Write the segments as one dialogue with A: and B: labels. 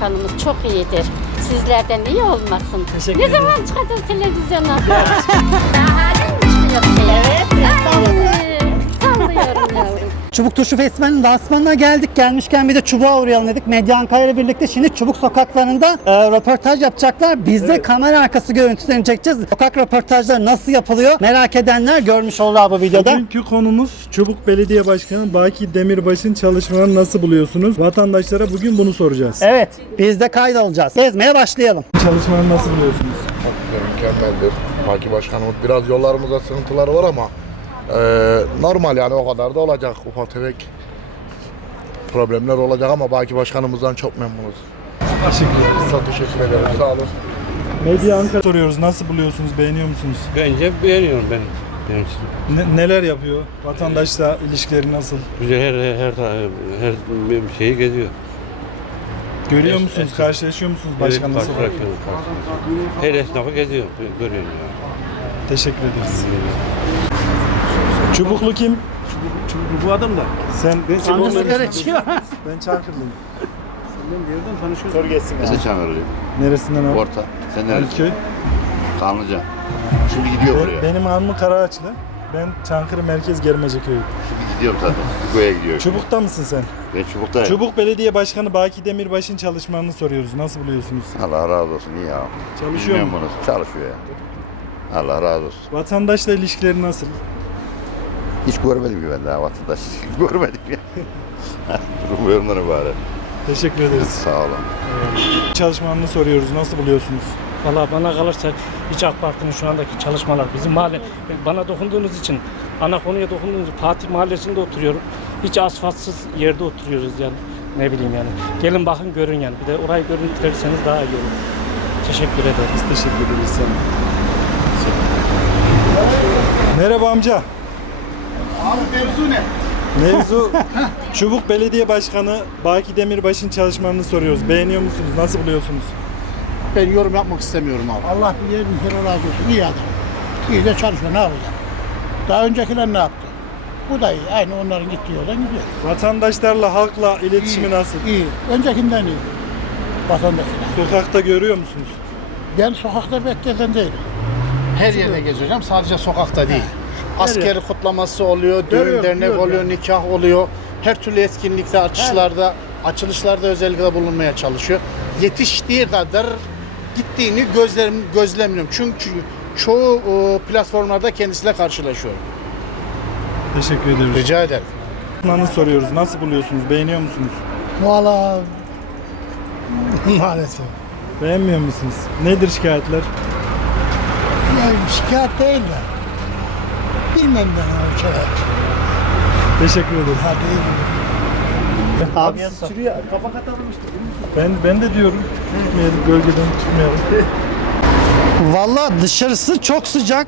A: başkanımız çok iyidir. Sizlerden iyi olmasın.
B: Teşekkür
A: ne
B: ederim.
A: zaman çıkacağız televizyona? Daha halen mi çıkıyorsun?
B: Evet,
A: Ay, Sallıyorum yavrum.
B: Çubuk Turşu Festivali'nin lansmanına geldik. Gelmişken bir de Çubuk'a uğrayalım dedik. Medya Ankara ile birlikte şimdi Çubuk sokaklarında e, röportaj yapacaklar. Biz de kamera arkası görüntülerini çekeceğiz. Sokak röportajları nasıl yapılıyor merak edenler görmüş olurlar bu videoda.
C: Bugünkü konumuz Çubuk Belediye Başkanı Baki Demirbaş'ın çalışmalarını nasıl buluyorsunuz? Vatandaşlara bugün bunu soracağız.
B: Evet, biz de kaydolacağız. Gezmeye başlayalım.
C: Çalışmalarını nasıl buluyorsunuz?
D: mükemmeldir. Baki Başkanımız biraz yollarımızda sıkıntıları var ama eee, normal yani o kadar da olacak. Ufak tefek problemler olacak ama Baki Başkanımızdan çok memnunuz. Çok teşekkür ederim. Sağ olun.
C: Medya Ankara soruyoruz. Nasıl buluyorsunuz? Beğeniyor musunuz?
E: Bence beğeniyorum ben. Benim için.
C: Ne- neler yapıyor? Vatandaşla ilişkileri nasıl?
E: Güzel her her her, her şeyi geziyor.
C: Görüyor
E: Es-
C: musunuz?
E: es-
C: Karşılaşıyor musunuz başkan nasıl?
E: Karşılaşıyorum, karşılaşıyorum. Her esnafı geziyor. Görüyorum ya.
C: Teşekkür ederiz. Çubuklu kim?
F: Bu adam da.
C: Sen ben
B: Sigara içiyor.
C: Ben Çankırılıyım.
F: Ben bir yerden tanışıyoruz.
C: Sor gelsin.
G: Ben de Çankırılıyım.
C: Neresinden abi?
G: Orta. Sen neresi?
C: Aliköy.
G: Kanlıca. Şimdi gidiyor
C: Ben-
G: buraya.
C: benim hanımı Karaağaçlı. Ben Çankırı Merkez Germece Köyü.
G: Şimdi gidiyorum zaten. Koya gidiyor.
C: Çubuk'ta mısın sen?
G: Ben Çubuk'tayım.
C: Çubuk Belediye Başkanı Baki Demirbaş'ın çalışmalarını soruyoruz. Nasıl buluyorsunuz?
G: Allah razı olsun. iyi ya.
C: Çalışıyor
G: Bilmiyorum
C: mu?
G: bunu. Çalışıyor ya. Allah razı olsun.
C: Vatandaşla ilişkileri nasıl?
G: Hiç görmedim ben daha vatandaş. görmedim ya. Durum yorumları bari.
C: Teşekkür ederiz.
G: Sağ olun.
C: Çalışmalarını soruyoruz. Nasıl buluyorsunuz?
F: Valla bana kalırsa hiç AK Parti'nin şu andaki çalışmalar bizim mahalle bana dokunduğunuz için ana konuya dokunduğunuz için Fatih Mahallesi'nde oturuyorum. Hiç asfaltsız yerde oturuyoruz yani. Ne bileyim yani. Gelin bakın görün yani. Bir de orayı görüntülerseniz daha iyi olur. Teşekkür ederiz.
C: Teşekkür ederiz sana. Merhaba amca.
H: Abi mevzu ne?
C: Mevzu Çubuk Belediye Başkanı Baki Demirbaş'ın çalışmalarını soruyoruz. Beğeniyor musunuz? Nasıl buluyorsunuz?
H: Ben yorum yapmak istemiyorum abi. Allah bir yerin kere razı olsun. İyi adam. İyi de çalışıyor. Ne yapacak? Daha öncekiler ne yaptı? Bu da iyi. Aynı onların gittiği yoldan gidiyor.
C: Vatandaşlarla, halkla iletişimi
H: İyi,
C: nasıl?
H: İyi. Öncekinden iyi. Vatandaşlar.
C: Sokakta görüyor musunuz?
H: Ben sokakta bekleyen değilim. Her yerde gezeceğim. Sadece sokakta değil. Askeri kutlaması oluyor, düğün
C: Görüyorum,
H: dernek oluyor, nikah oluyor. Her türlü etkinlikte, açışlarda, açılışlarda özellikle bulunmaya çalışıyor. Yetiştiği kadar gittiğini gözlerim gözlemliyorum. Çünkü çoğu e, platformlarda kendisiyle karşılaşıyorum.
C: Teşekkür ederiz.
H: Rica ederim.
C: Çalışmalarını soruyoruz. Nasıl buluyorsunuz? Beğeniyor musunuz?
H: Valla maalesef.
C: Beğenmiyor musunuz? Nedir şikayetler?
H: Yani şikayet değil de. Bilmem ben o şeyler.
C: Teşekkür ederiz.
H: Hadi iyi
C: Abi ben ben de diyorum. Çıkmayalım, gölgeden çıkmayalım.
B: Valla dışarısı çok sıcak.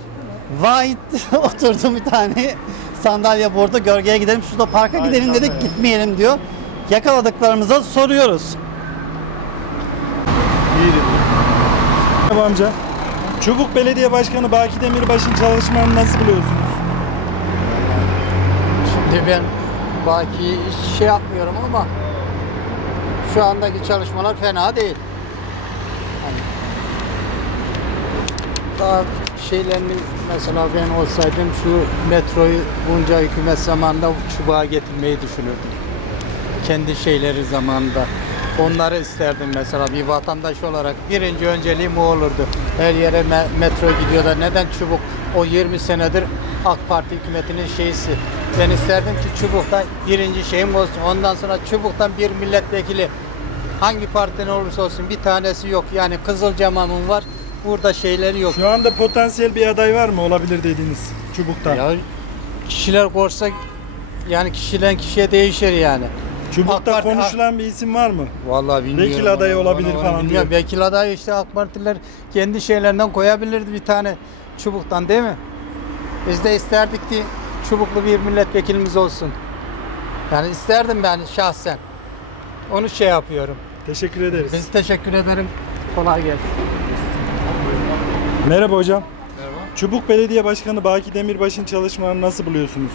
B: Vahit oturdu bir tane sandalye burada gölgeye gidelim. Şurada parka gidelim dedik gitmeyelim diyor. Yakaladıklarımıza soruyoruz.
C: Merhaba amca. Çubuk Belediye Başkanı Baki Demirbaş'ın çalışmalarını nasıl buluyorsunuz?
I: Şimdi ben hiç şey yapmıyorum ama şu andaki çalışmalar fena değil. Hani daha şeylerini mesela ben olsaydım şu metroyu bunca hükümet zamanında çubuğa getirmeyi düşünürdüm. Kendi şeyleri zamanında. Onları isterdim mesela bir vatandaş olarak. Birinci önceliğim o olurdu. Her yere me- metro gidiyor da neden çubuk? O 20 senedir AK Parti hükümetinin şeysi. Ben isterdim ki çubuktan birinci şeyim olsun. Ondan sonra çubuktan bir milletvekili hangi partinin olursa olsun bir tanesi yok. Yani Kızılcamam'ın var. Burada şeyleri yok.
C: Şu anda potansiyel bir aday var mı olabilir dediğiniz Çubuk'tan?
I: Ya kişiler korsa yani kişiden kişiye değişir yani. AK
C: Çubuk'ta
I: Parti-
C: konuşulan bir isim var mı?
I: Vallahi bilmiyorum.
C: Vekil adayı
I: Onu-
C: olabilir
I: onu
C: falan diyor.
I: Vekil adayı işte AK Partiler kendi şeylerinden koyabilirdi bir tane çubuktan değil mi? Biz de isterdik ki çubuklu bir milletvekilimiz olsun. Yani isterdim ben şahsen. Onu şey yapıyorum.
C: Teşekkür ederiz.
I: Biz teşekkür ederim. Kolay gelsin.
C: Merhaba hocam. Merhaba. Çubuk Belediye Başkanı Baki Demirbaş'ın çalışmalarını nasıl buluyorsunuz?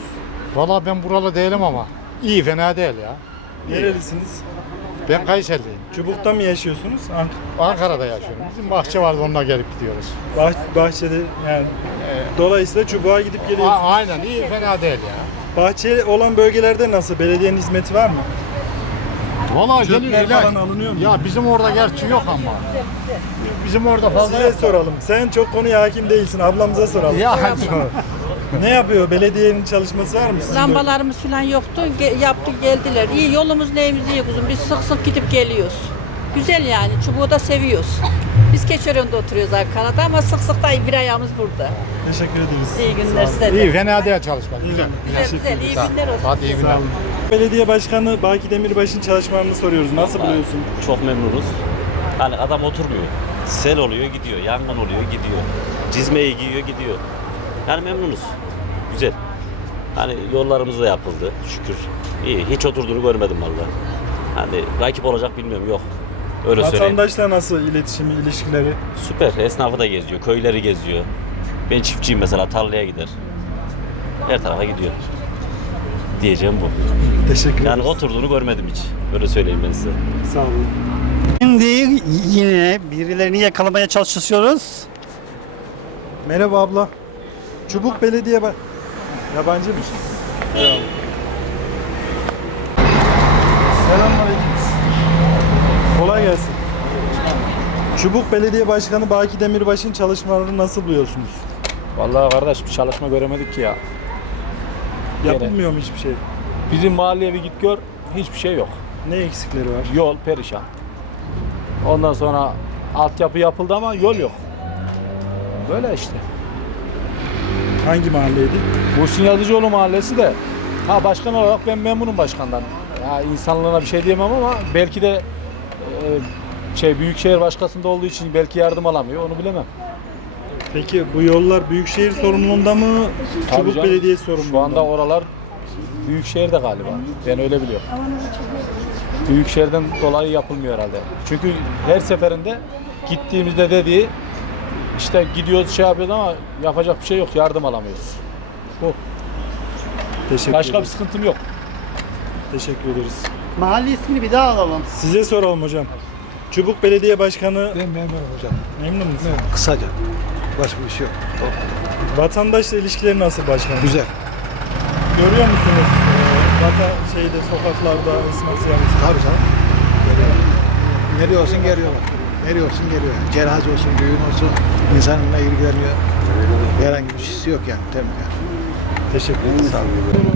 H: Valla ben buralı değilim ama iyi fena değil ya.
C: Nerelisiniz?
H: Ben Kayserliyim.
C: Çubuk'ta mı yaşıyorsunuz? Ank-
J: Ankara'da yaşıyorum. Bizim bahçe vardı onunla gelip gidiyoruz.
C: bah- bahçede yani. Dolayısıyla Çubuk'a gidip
J: A-
C: geliyorsunuz.
J: aynen iyi fena değil ya.
C: Bahçe olan bölgelerde nasıl? Belediyenin hizmeti var mı?
J: Valla geliyor
C: falan alınıyor mu?
J: Ya bizim orada gerçi yok ama. Bizim orada fazla
C: Size soralım. Sen çok konuya hakim değilsin. Ablamıza soralım.
J: Ya
C: ne yapıyor? Belediyenin çalışması var mı?
K: Lambalarımız falan yoktu. Ge- yaptık geldiler. İyi yolumuz neyimiz iyi kuzum. Biz sık sık gidip geliyoruz. Güzel yani. Çubuğu da seviyoruz. Biz Keçören'de oturuyoruz Ankara'da ama sık sık da bir ayağımız burada.
C: Teşekkür ederiz.
K: İyi günler size de.
J: iyi fena değil çalışmak. Güzel.
K: Güzel güzel. İyi günler olsun.
J: Hadi iyi günler.
C: Belediye Başkanı Baki Demirbaş'ın çalışmalarını soruyoruz. Nasıl buluyorsun?
L: Çok memnunuz. Hani adam oturmuyor. Sel oluyor gidiyor, yangın oluyor gidiyor. Cizmeyi giyiyor gidiyor. Yani memnunuz. Güzel. Hani yollarımız da yapıldı şükür. İyi. Hiç oturduğunu görmedim vallahi. Hani rakip olacak bilmiyorum yok. Öyle söyleyeyim.
C: Vatandaşla nasıl iletişimi, ilişkileri?
L: Süper. Esnafı da geziyor, köyleri geziyor. Ben çiftçiyim mesela tarlaya gider. Her tarafa gidiyor. Diyeceğim bu.
C: Teşekkür
L: Yani
C: ederiz.
L: oturduğunu görmedim hiç. Öyle söyleyeyim ben size.
C: Sağ olun.
B: Şimdi yine birilerini yakalamaya çalışıyoruz.
C: Merhaba abla. Çubuk Belediye Ba- Yabancıymış. Eyvallah. Selamünaleyküm. Kolay gelsin. Çubuk Belediye Başkanı Baki Demirbaş'ın çalışmalarını nasıl buluyorsunuz?
F: Vallahi kardeş bir çalışma göremedik ki ya.
C: Yapılmıyor mu hiçbir şey?
F: Bizim mahalleye bir git gör hiçbir şey yok.
C: Ne eksikleri var?
F: Yol perişan. Ondan sonra altyapı yapıldı ama yol yok. Böyle işte.
C: Hangi mahalleydi?
F: Muhsin Yazıcıoğlu mahallesi de ha başkan olarak ben memnunum başkandan. Ya insanlığına bir şey diyemem ama belki de e, şey büyükşehir başkasında olduğu için belki yardım alamıyor onu bilemem.
C: Peki bu yollar Büyükşehir sorumluluğunda mı?
F: Tabii
C: Çubuk
F: canım.
C: Belediye sorumluluğunda
F: Şu anda
C: mı?
F: oralar büyükşehirde galiba. Ben öyle biliyorum. Büyükşehirden dolayı yapılmıyor herhalde. Çünkü her seferinde gittiğimizde dediği işte gidiyoruz şey yapıyoruz ama yapacak bir şey yok. Yardım alamıyoruz. Bu.
C: Teşekkür
F: Başka bir
C: ederiz.
F: sıkıntım yok.
C: Teşekkür ederiz.
B: Mahalle ismini bir daha alalım.
C: Size soralım hocam. Çubuk Belediye Başkanı
M: Ben memnunum hocam.
C: memnun musun?
M: Kısaca. Başka bir şey yok.
C: Vatandaşla ilişkileri nasıl başkanım?
M: Güzel.
C: Görüyor musunuz? Ee, Vata şeyde sokaklarda esnaf ziyareti.
M: Tabii canım. Nereye olsun geliyorlar. Nereye olsun geliyor. Cenaze olsun, düğün olsun. insanınla ilgileniyor. Herhangi bir şeysi yok yani. Temiz yani.
C: Teşekkür ederim.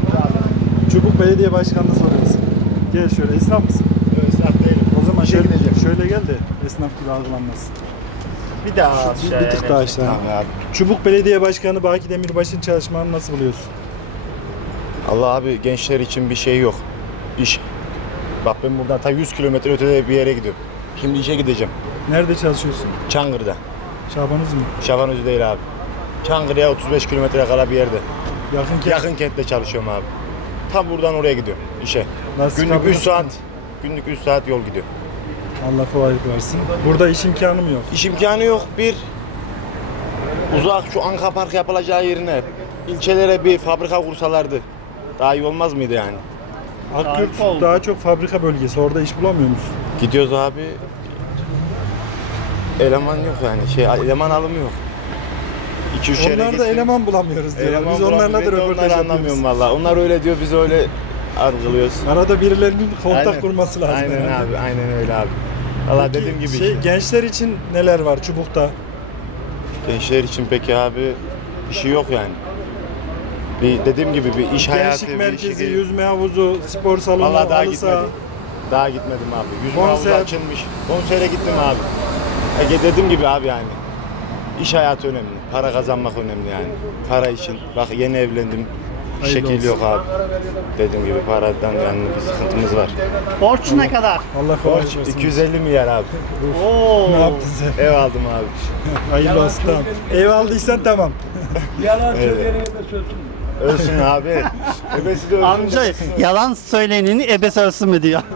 C: Çubuk Belediye Başkanı'na soruyoruz. Gel şöyle esnaf mısın?
J: Esnaf değilim.
C: O zaman
J: İşe
C: şöyle, şöyle gel de esnaf gibi algılanmasın.
J: Bir daha
C: Bir, bir tık daha aşağı. Çubuk Belediye Başkanı Baki Demirbaş'ın çalışmalarını nasıl buluyorsun?
N: Allah abi gençler için bir şey yok. İş. Bak ben buradan ta 100 kilometre ötede bir yere gidiyorum. Şimdi işe gideceğim.
C: Nerede çalışıyorsun?
N: Çangır'da.
C: Şabanız mı?
N: Şabanözü değil abi. Çangır'a 35 kilometre kala bir yerde.
C: Yakın kent.
N: Yakın kentte çalışıyorum abi. Tam buradan oraya gidiyorum işe.
C: Lastik
N: Günlük 3
C: fabrikası
N: saat. Günlük 3 saat yol gidiyor.
C: Allah kolaylık versin. Burada iş imkanı mı yok?
N: İş imkanı yok. Bir uzak şu Anka Park yapılacağı yerine ilçelere bir fabrika kursalardı. Daha iyi olmaz mıydı yani?
C: Akgürt daha çok fabrika bölgesi. Orada iş bulamıyor musun?
N: Gidiyoruz abi. Eleman yok yani. Şey eleman alımı yok. 2 3 yere
C: Onlar da
N: gittim.
C: eleman bulamıyoruz diyorlar.
N: Eleman
C: Biz onlarla da
N: Ben de
C: röportaj
N: onları
C: yapıyoruz.
N: anlamıyorum valla. Onlar öyle diyor biz öyle algılıyoruz.
C: Arada birilerinin kontak
N: Aynen.
C: kurması lazım.
N: Aynen
C: herhalde.
N: abi. Aynen öyle abi. Valla
C: Peki,
N: dediğim gibi
C: şey,
N: işte.
C: gençler için neler var Çubuk'ta?
N: Gençler için peki abi bir şey yok yani. Bir dediğim gibi bir iş hayatı,
C: Gençlik
N: bir
C: merkezi,
N: işi-
C: yüzme havuzu, spor salonu,
N: Valla daha
C: halı saha.
N: gitmedim. Daha gitmedim abi. Yüzme
C: Konser.
N: havuzu açılmış. Konsere gittim abi. E, dediğim gibi abi yani. İş hayatı önemli. Para kazanmak önemli yani. Para için. Bak yeni evlendim.
C: Hayırlı
N: Şekil
C: olsun.
N: yok abi. Dediğim gibi paradan yani bir sıkıntımız var.
B: Borç ne kadar?
C: Allah kolaylık
N: Borç
C: versin.
N: 250 milyar abi.
B: Oo.
C: Ne yaptın sen?
N: Ev aldım abi.
C: Hayırlı olsun tamam. Ev aldıysan tamam.
F: Yalan
N: Evet.
F: söyleyene de sözüm.
N: Ölsün abi. Ebesi de ölsün.
B: Amca yalan söyleyenin ebes ölsün mü diyor.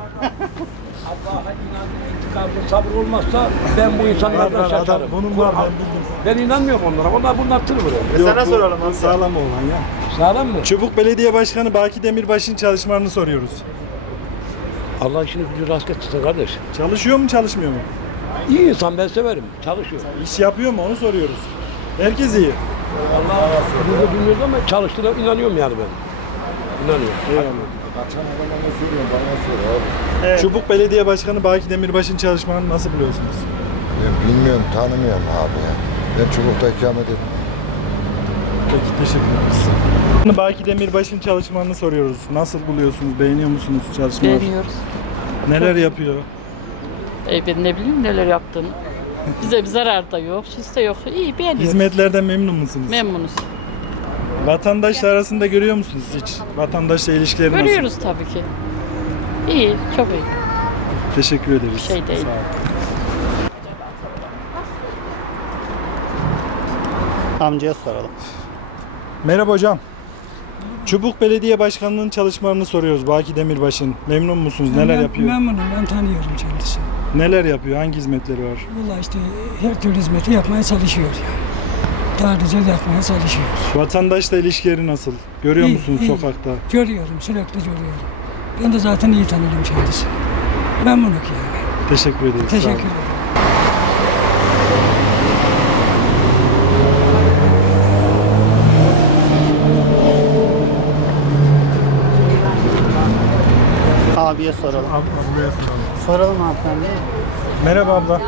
F: Sabır olmazsa ben bu insanlardan şaşarım.
C: Bunun var ben bildim.
F: Ben inanmıyorum onlara. Onlar bunlar tır vuruyor.
C: Yok,
N: sana soralım
C: bu
N: amca.
C: Sağlam olan ya.
F: Sağlam mı?
C: Çubuk Belediye Başkanı Baki Demirbaş'ın çalışmalarını soruyoruz.
G: Allah işini gücü rast getirsin kardeş.
C: Çalışıyor mu çalışmıyor mu?
G: İyi insan ben severim. Çalışıyor.
C: İş yapıyor mu onu soruyoruz. Herkes iyi.
G: Allah bunu bilmiyoruz ama çalıştığına inanıyorum yani ben. İnanıyorum.
C: Evet. Çubuk Belediye Başkanı Baki Demirbaş'ın çalışmalarını nasıl buluyorsunuz?
D: Ben bilmiyorum, tanımıyorum abi ya. Ben çubukta ikamet ettim.
C: Peki teşekkür ederiz. Baki Demirbaş'ın çalışmalarını soruyoruz. Nasıl buluyorsunuz? Beğeniyor musunuz çalışmaları?
O: Beğeniyoruz.
C: Neler yapıyor?
O: E ben ne bileyim neler yaptığını. Bize bir zarar da yok, hiç de yok. İyi beğeniyoruz.
C: Hizmetlerden memnun musunuz?
O: Memnunuz.
C: Vatandaşlar arasında görüyor musunuz hiç? Vatandaşla ilişkileri nasıl?
O: Görüyoruz tabii ki. İyi, çok iyi.
C: Teşekkür ederiz.
O: Şey değil.
C: Sağ olun.
B: Amcaya soralım.
C: Merhaba hocam. Çubuk Belediye Başkanlığı'nın çalışmalarını soruyoruz Baki Demirbaş'ın. Memnun musunuz? Neler yapıyor?
P: Memnunum, ben tanıyorum kendisini.
C: Neler yapıyor? Hangi hizmetleri var?
P: Valla işte her türlü hizmeti yapmaya çalışıyor yani. Daha güzel yapmaya çalışıyor.
C: Vatandaşla ilişkileri nasıl? Görüyor
P: İyi,
C: musunuz
P: iyi.
C: sokakta?
P: Görüyorum, sürekli görüyorum. Ben de zaten iyi tanırım kendisini. Memnunum yani.
C: Teşekkür olun.
P: Teşekkür ederim.
B: Abiye soralım. Soralım hanımefendi.
C: Merhaba abla.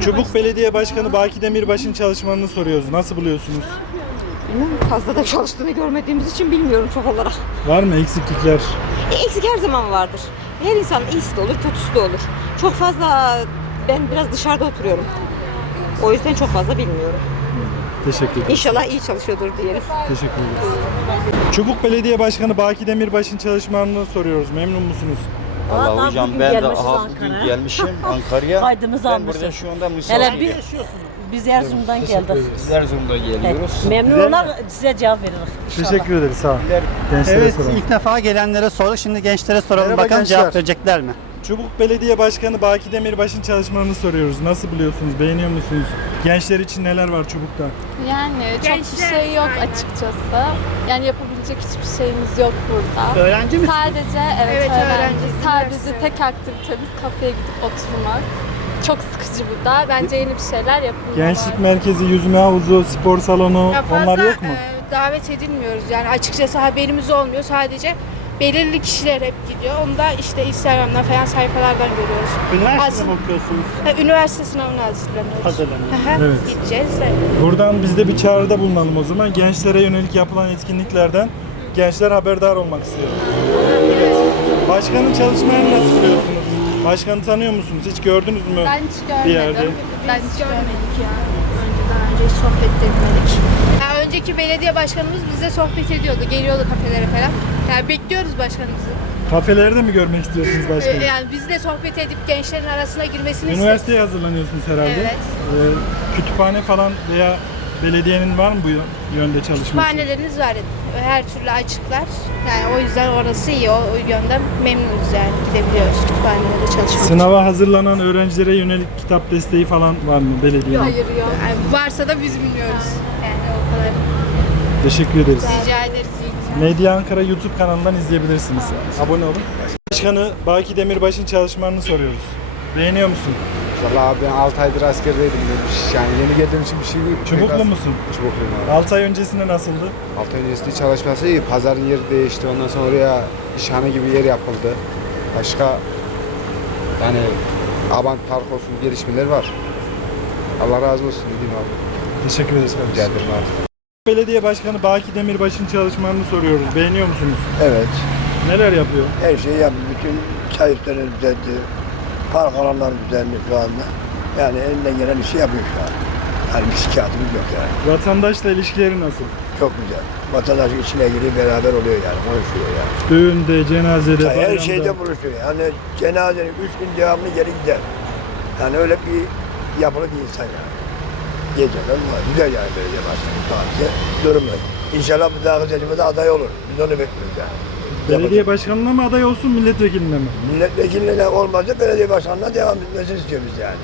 C: Çubuk Belediye Başkanı Baki Demirbaş'ın çalışmalarını soruyoruz. Nasıl buluyorsunuz?
K: Fazla da çalıştığını görmediğimiz için bilmiyorum çok olarak.
C: Var mı eksiklikler?
K: Eksik her zaman vardır. Her insan iyisi de olur, kötüsü de olur. Çok fazla ben biraz dışarıda oturuyorum. O yüzden çok fazla bilmiyorum.
C: Teşekkür ederiz.
K: İnşallah iyi çalışıyordur diyelim.
C: Teşekkür ederiz. Çubuk Belediye Başkanı Baki Demirbaş'ın çalışmalarını soruyoruz. Memnun musunuz?
Q: Vallahi hocam ben de aha bugün gelmişim Ankara'ya.
O: Kaydımızı
Q: Ben burada şu anda
O: Hele
Q: misafir.
O: bir biz Erzurum'dan geldik.
Q: Biz Erzurum'da geliyoruz.
O: Memnun olarak size cevap veririz.
C: Teşekkür ederiz. Sağ olun. Gençlere
B: Evet
C: soralım.
B: ilk defa gelenlere sorduk. Şimdi gençlere soralım.
C: Merhaba
B: Bakalım
C: gençler.
B: cevap verecekler mi?
C: Çubuk Belediye Başkanı Baki Demirbaş'ın çalışmalarını soruyoruz. Nasıl buluyorsunuz? Beğeniyor musunuz? Gençler için neler var Çubuk'ta?
O: Yani çok bir şey yok açıkçası. Yani yapabilecek hiçbir şeyimiz yok burada.
B: Öğrenci misiniz?
O: Sadece evet, öğrenci. Sadece tek aktivitemiz kafeye gidip oturmak. Çok sıkıcı burada. Bence yeni bir şeyler yapılmalı.
C: Gençlik merkezi, yüzme havuzu, spor salonu onlar yok mu?
O: davet edilmiyoruz yani açıkçası haberimiz olmuyor. Sadece belirli kişiler hep gidiyor. Onu da işte Instagram'dan falan sayfalardan görüyoruz.
B: Üniversitede mi okuyorsunuz?
O: Üniversite sınavına hazırlanıyoruz.
B: Hazırlanıyorsunuz.
C: Evet.
O: Gideceğiz de.
C: Buradan biz de bir çağrıda bulunalım o zaman. Gençlere yönelik yapılan etkinliklerden gençler haberdar olmak istiyor. Evet. Başkanın çalışmalarını nasıl buluyorsunuz? Başkanı tanıyor musunuz? Hiç gördünüz mü?
O: Ben hiç görmedim.
C: Bir yerde.
O: Ben hiç görmedik ya. Önce daha önce hiç sohbet de etmedik. Ya önceki belediye başkanımız bize sohbet ediyordu. Geliyordu kafelere falan. Yani bekliyoruz başkanımızı.
C: Kafelerde mi görmek istiyorsunuz başkanı?
O: Ee, Yani bizle sohbet edip gençlerin arasına girmesini
C: Üniversiteye hazırlanıyorsunuz herhalde.
O: Evet.
C: Ee, kütüphane falan veya belediyenin var mı bu yönde çalışması?
O: Kütüphaneleriniz var. Her türlü açıklar. Yani o yüzden orası iyi. O, o yönden memnunuz yani. Gidebiliyoruz kütüphanelerde çalışmak için.
C: Sınava hazırlanan öğrencilere yönelik kitap desteği falan var mı belediyenin?
O: Hayır yok. Yani varsa da biz bilmiyoruz. Yani o kadar.
C: Teşekkür ederiz.
O: Rica ederiz.
C: Medya Ankara YouTube kanalından izleyebilirsiniz. Abone olun. Başkanı Baki Demirbaş'ın çalışmalarını soruyoruz. Beğeniyor musun?
N: Valla ben 6 aydır askerdeydim demiş. Yani yeni geldiğim için bir şey yok.
C: Çubuklu musun?
N: Çubukluyum abi.
C: 6 ay öncesinde nasıldı?
N: 6 ay öncesinde çalışması iyi. Pazarın yeri değişti. Ondan sonra oraya işhane gibi yer yapıldı. Başka yani Abant Park olsun gelişmeler var. Allah razı olsun dediğim abi.
C: Teşekkür ederiz
N: Rica
C: kardeşim.
N: ederim abi.
C: Belediye Başkanı Baki Demirbaş'ın çalışmalarını soruyoruz. Beğeniyor musunuz?
M: Evet.
C: Neler yapıyor?
M: Her şeyi yapıyor. Bütün çayırları düzeltti. Park alanları düzenli şu anda. Yani elinden gelen işi yapıyor şu an. Yani bir şikayetimiz yok yani.
C: Vatandaşla ilişkileri nasıl?
M: Çok güzel. Vatandaşın içine girip beraber oluyor yani. Konuşuyor yani.
C: Düğünde, cenazede,
M: Her
C: bayramda.
M: şeyde buluşuyor. Yani cenazenin üç gün devamlı geri gider. Yani öyle bir yapılı bir insan yani. Geceler var. Güzel yani belediye başkanı. Sadece durumda. İnşallah bir dahaki seçimde aday olur. Biz onu bekliyoruz yani.
C: Belediye başkanlığına mı aday olsun, milletvekiline mi?
M: Milletvekilliğine olmazsa belediye başkanlığına devam etmesini istiyoruz yani.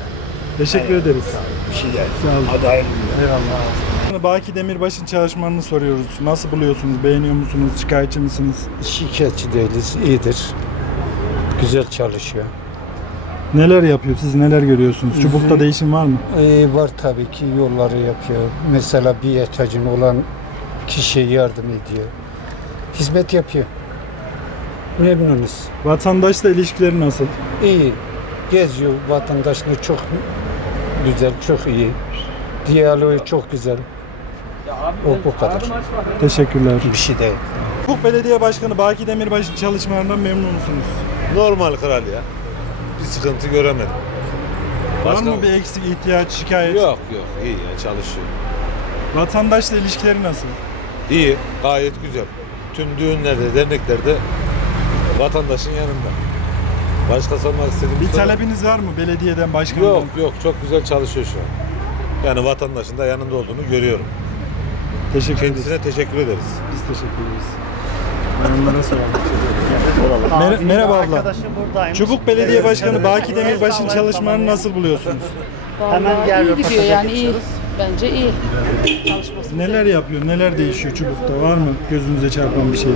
C: Teşekkür
M: Evet.
C: ederiz.
M: Bir şey değil.
C: Sağ olun.
M: Günler.
C: Eyvallah. Baki Demirbaş'ın çalışmalarını soruyoruz. Nasıl buluyorsunuz? Beğeniyor musunuz? Şikayetçi misiniz?
R: Şikayetçi değiliz, iyidir. Güzel çalışıyor.
C: Neler yapıyor? Siz neler görüyorsunuz? Çubukta değişim var mı?
R: Ee, var tabii ki yolları yapıyor. Mesela bir ihtiyacın olan kişiye yardım ediyor. Hizmet yapıyor. Memnunuz.
C: Vatandaşla ilişkileri nasıl?
R: İyi. Geziyor vatandaşını çok güzel, çok iyi. Diyaloğu çok güzel. O bu kadar.
C: Teşekkürler.
R: Bir şey değil.
C: Çubuk Belediye Başkanı Baki Demirbaş'ın çalışmalarından memnun musunuz?
E: Normal kral ya. Bir sıkıntı göremedim.
C: Var
E: Başka-
C: mı bir eksik ihtiyaç, şikayet?
E: Yok yok iyi ya çalışıyor.
C: Vatandaşla ilişkileri nasıl?
E: İyi gayet güzel. Tüm düğünlerde, derneklerde vatandaşın yanında. Başka sormak istediğim
C: Bir
E: soru-
C: talebiniz var mı belediyeden, başkandan?
E: Yok yok çok güzel çalışıyor şu an. Yani vatandaşın da yanında olduğunu görüyorum.
C: Teşekkür
E: Kendisine teşekkür ederiz.
C: Biz teşekkür ederiz. Onlara soralım. Mer- merhaba abla.
B: Buradaymış.
C: Çubuk Belediye Başkanı Baki Demirbaş'ın çalışmalarını nasıl buluyorsunuz?
B: Hemen diğer
A: iyi gidiyor
B: röportaja
A: yani iyi.
B: geçiyoruz.
A: Bence iyi. Çalışması
C: Neler yapıyor, neler değişiyor Çubuk'ta? Var mı gözünüze çarpan bir şey?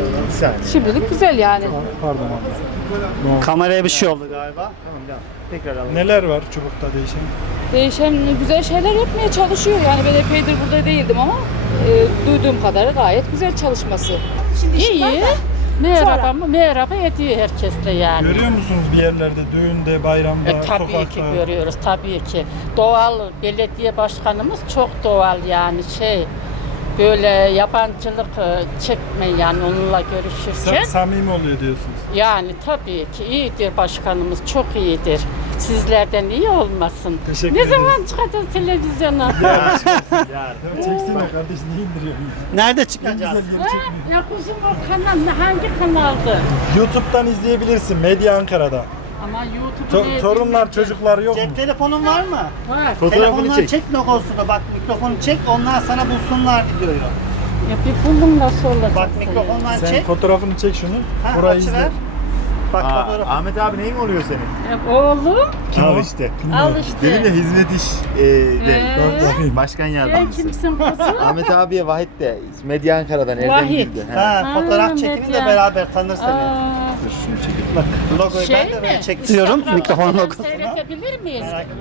A: Şimdilik güzel yani.
C: Pardon abla.
B: Kameraya bir şey oldu galiba. Tamam devam. Tekrar alalım.
C: Neler var Çubuk'ta değişen?
A: Değişen güzel şeyler yapmaya çalışıyor. Yani ben epeydir burada değildim ama e, duyduğum kadarı gayet güzel çalışması. iyi. Merhaba mı? Merhaba ediyor herkesle yani.
C: Görüyor musunuz bir yerlerde, düğünde, bayramda,
A: E, tabii
C: sokakta?
A: ki görüyoruz tabii ki. Doğal belediye başkanımız çok doğal yani şey böyle yabancılık e, çekme yani onunla görüşürken.
C: Sa- samimi oluyor diyorsunuz.
A: Yani tabii ki iyidir başkanımız çok iyidir. Sizlerden iyi olmasın.
C: Teşekkür
A: ne
C: ederiz.
A: zaman çıkacağız televizyona?
C: Çeksene kardeş niye indiriyorsun?
B: Nerede çıkacağız?
A: Ha? ya kuzum o kanal ne- hangi kanaldı?
C: YouTube'dan izleyebilirsin Medya Ankara'da.
A: Ama YouTube'u
C: To- torunlar, çocuklar yok mu?
B: Cep telefonun var mı?
A: Var.
B: Telefondan çek. logosunu bak mikrofonu çek onlar sana bulsunlar videoyu.
A: Ya bir buldum nasıl olacak?
B: Bak mikrofondan
C: Sen
B: çek.
C: fotoğrafını çek şunu.
B: Ha,
C: Orayı
B: açıver.
C: izle.
B: Bak fotoğraf.
M: Ahmet abi neyin oluyor senin?
A: E, oğlum
C: Kim
M: Al
C: o?
M: işte.
A: al işte.
M: Dedim ya hizmet iş e, de.
A: Ee?
C: Bakayım.
M: Başkan
A: Sen
M: yardımcısı.
A: kimsin kuzum?
M: Ahmet abiye Vahit de Medya Ankara'dan Erdem
A: Vahit.
M: Gül'de.
B: Ha,
A: Ha,
B: fotoğraf çekimi de beraber tanır seni.
A: Aa,
B: Bak logoyu
A: şey
B: ben de böyle
A: mi?
B: mikrofon
A: falan
B: logosunu.
A: Seyredebilir miyiz?
B: Merak etme.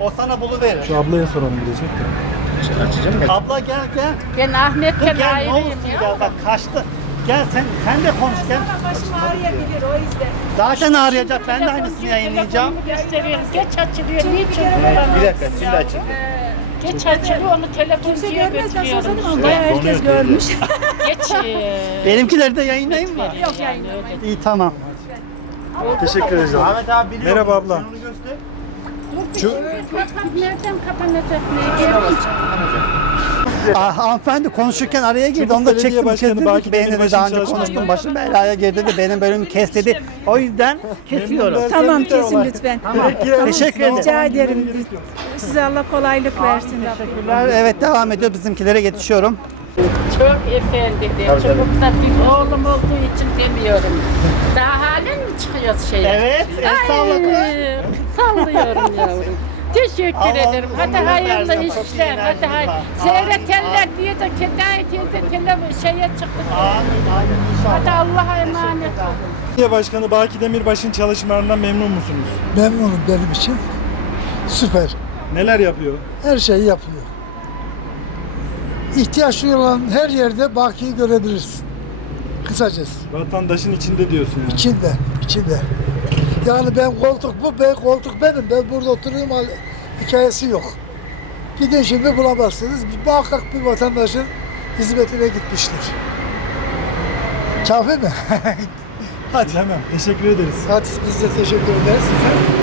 B: O sana buluverir.
C: Şu ablaya soralım bilecek de.
M: Açacağım ya.
B: Abla gel gel.
A: Ben Ahmet'le
B: Dur gel ne
A: ayrıyım
B: olursun
A: ya.
B: gel bak kaçtı. Gel sen sen de konuş gel.
K: Başım ağrıyabilir o yüzden.
B: Zaten ağrıyacak ben de aynısını yayınlayacağım.
A: Gösteriyoruz. Geç açılıyor. Niçin
M: Bir dakika şimdi açayım.
A: Geç açılıyor onu telefoncuya götürüyorum.
K: Bayağı herkes görmüş.
A: Geç.
B: Benimkileri de yayınlayayım mı?
A: Yok yayınlamayın.
B: İyi tamam.
C: Teşekkür ederiz.
M: Ahmet abi biliyor
C: Merhaba abla.
M: Onu göster.
A: Nereden kapanacak ne? Gelmiş.
B: Ah, hanımefendi konuşurken araya girdi. Onu da
C: Belediye
B: çektim
C: Başkanı
B: kestim.
C: Baki
B: de daha önce konuştum. Başım belaya girdi dedi. Benim bölümü kes dedi. O yüzden kesiyorum.
C: Tamam kesin
K: lütfen.
B: Teşekkür ederim.
K: Rica ederim. Size Allah kolaylık versin.
B: Teşekkürler. Evet devam ediyor. Bizimkilere geçiyorum.
A: Çok efendim. Çubukta bir oğlum olduğu için demiyorum. Daha halen mi çıkıyoruz şeye?
B: Evet. El.
A: Ay, Sallıyorum yavrum. Teşekkür
B: Allah
A: ederim. Hadi hayırlı işler. Hadi hay.
B: var.
A: Seyretenler diye de Kedai teyze tele şeye çıktık.
B: Amin. Amin inşallah.
A: Hadi Allah'a emanet olun.
C: Belediye Başkanı Baki Demirbaş'ın çalışmalarından memnun musunuz?
H: Memnunum benim için. Süper.
C: Neler yapıyor?
H: Her şeyi yapıyor. İhtiyaç olan her yerde Baki'yi görebilirsin. Kısacası.
C: Vatandaşın içinde diyorsun yani.
H: İçinde, içinde. Yani ben koltuk bu, ben koltuk benim. Ben burada oturuyorum hikayesi yok. Gidin şimdi bulamazsınız. Muhakkak bir vatandaşın hizmetine gitmiştir. Kafi mi?
C: Hadi hemen. Teşekkür ederiz.
H: Hadi biz de teşekkür ederiz size.